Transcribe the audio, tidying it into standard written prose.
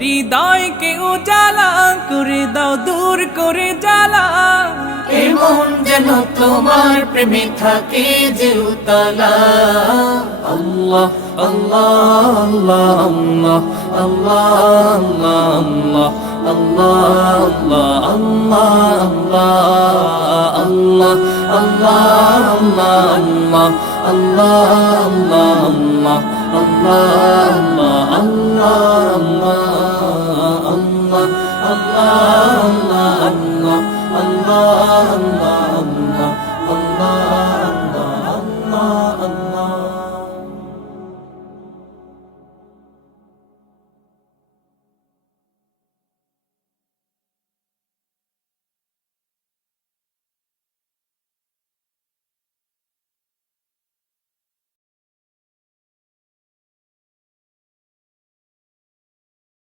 হৃদয়কে উজালা করে দাও, দূর করে জ্বালা। এমন যেন তোমার প্রেমে থাকে যে উতলা। আল্লাহ আল্লাহ আল্লাহ আল্লাহ আল্লাহ আল্লাহ আল্লাহ আল্লাহ আল্লাহ আল্লাহ আল্লাহ আল্লাহ আল্লাহ আল্লাহ আল্লাহ আল্লাহ আল্লাহ